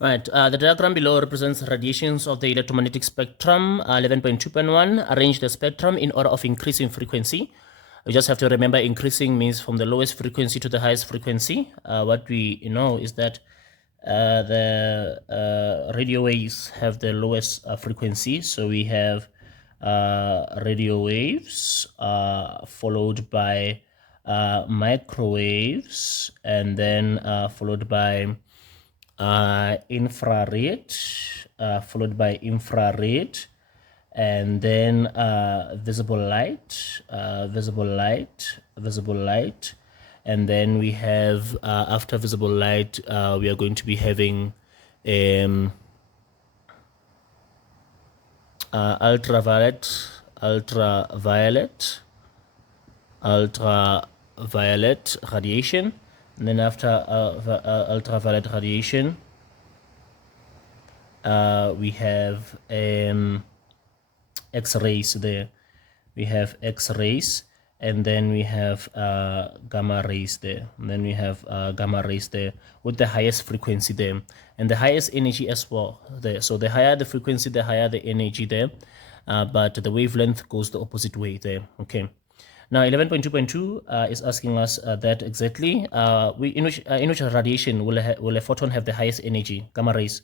Right, the diagram below represents radiations of the electromagnetic spectrum, 11.2.1. Arrange the spectrum in order of increasing frequency. We just have to remember increasing means from the lowest frequency to the highest frequency. What we know is that the radio waves have the lowest frequency. So we have radio waves followed by microwaves, and then followed by infrared, followed by infrared, and then visible light, visible light, and then we have after visible light we are going to be having ultraviolet, ultraviolet radiation, and then after ultraviolet radiation we have X-rays there. We have X-rays, and then we have gamma rays there. And then we have gamma rays there with the highest frequency there, and the highest energy as well there. So the higher the frequency, the higher the energy there, but the wavelength goes the opposite way there. Okay. Now 11.2.2 is asking us that exactly. In which radiation will a photon have the highest energy? Gamma rays.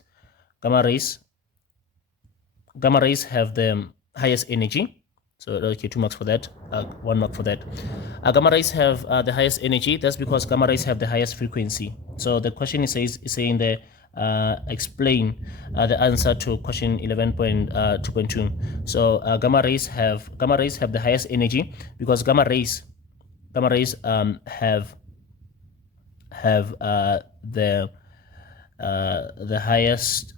Gamma rays have the highest energy. So okay, 2 marks for that, 1 mark for that. Gamma rays have the highest energy. That's because gamma rays have the highest frequency. So the question is saying there, explain the answer to question 11.2.2. So gamma rays have the highest energy because gamma rays have the highest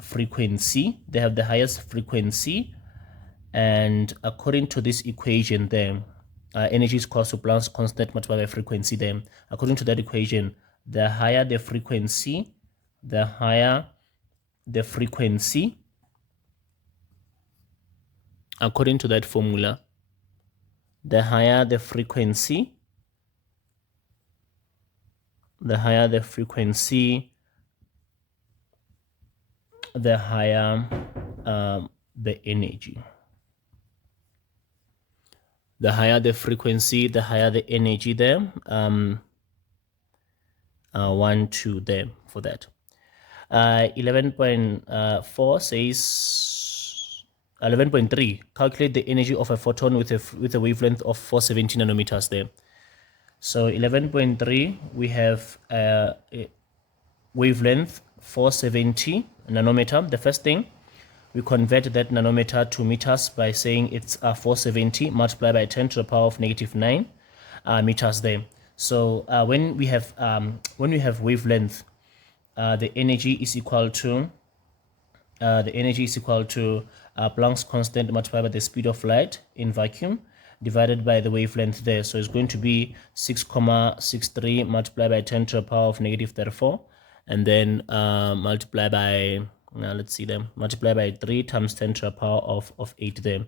frequency. They have the highest frequency, and according to this equation there, energy is equal to Planck's constant multiplied by frequency there. According to that equation, the higher the frequency, according to that formula, the higher the frequency, the higher the energy. The higher the frequency, the higher the energy there. 1, 2 there for that. 11.4 says 11.3, calculate the energy of a photon with a wavelength of 470 nanometers there. So 11.3, we have a wavelength 470 nanometer. The first thing, we convert that nanometer to meters by saying it's 470 multiplied by 10 to the power of -9 meters there. So when we have wavelength, the energy is equal to Planck's constant multiplied by the speed of light in vacuum divided by the wavelength there. So it's going to be 6,63 multiplied by 10 to the power of -34, and then multiply by multiply by 3 times 10 to the power of 8 there,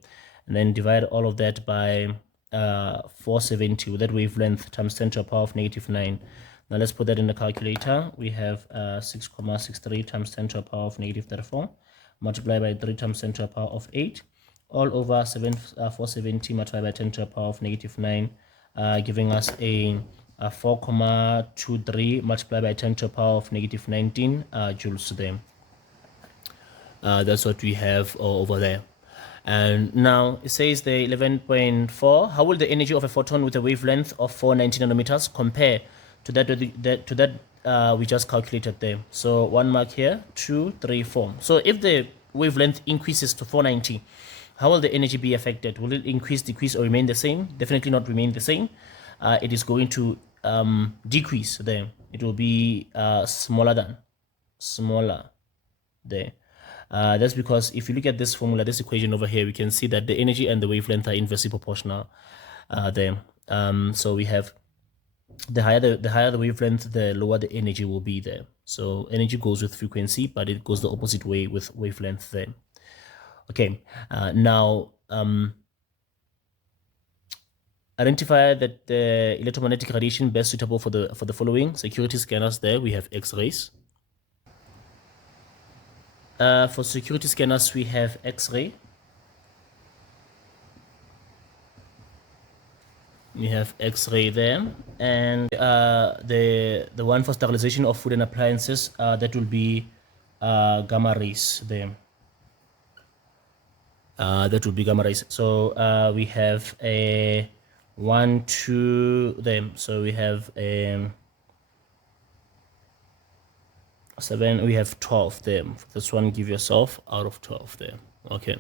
and then divide all of that by 470 with that wavelength times 10 to the power of -9. Now let's put that in the calculator. We have 6,63 times 10 to the power of -34 multiplied by 3 times 10 to the power of 8 all over 470 multiplied by 10 to the power of -9, giving us a 4,23 multiplied by 10 to the power of -19 joules there. That's what we have over there. And now it says the 11.4, how will the energy of a photon with a wavelength of 490 nanometers compare to that we just calculated there? So 1 mark here, 2, 3, 4. So if the wavelength increases to 490, how will the energy be affected? Will it increase, decrease, or remain the same? Definitely not remain the same. It is going to decrease there. It will be smaller there. That's because if you look at this formula, this equation over here, we can see that the energy and the wavelength are inversely proportional there. So we have the higher the wavelength, the lower the energy will be there. So energy goes with frequency, but it goes the opposite way with wavelength there. Okay, now identify that the electromagnetic radiation best suitable for the following security scanners there. We have X-rays. For security scanners, we have X-ray. We have X-ray there, and the one for sterilization of food and appliances, that will be gamma rays there. That would be gamma rays. So we have a 1, 2 them. So we have 7. We have 12 them. This one, give yourself out of 12 there. Okay.